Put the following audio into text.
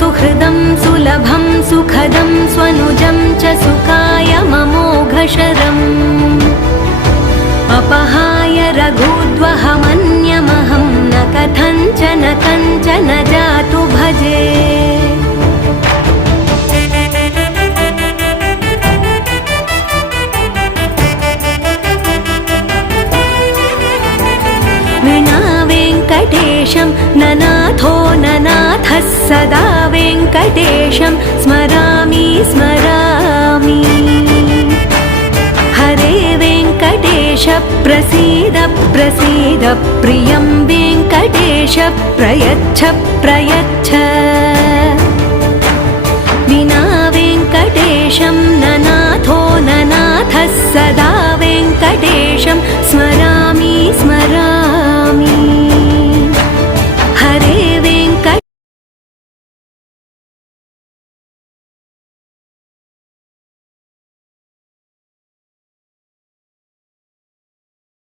सुहृदं सुलभं सुखदं स्वनुजं च सुखाय ममोघशरम् अपहाय रघुद्वहमन्यमहं न कथञ्चन कञ्चन जातु भजे। विना वेङ्कटेशं ननाथो ननाथः सदा वेङ्कटेशं स्मरामि स्मरामि। हरे वेङ्कटेश प्रसीद प्रसीद प्रियं वेङ्कटेश प्रयच्छ प्रयच्छ।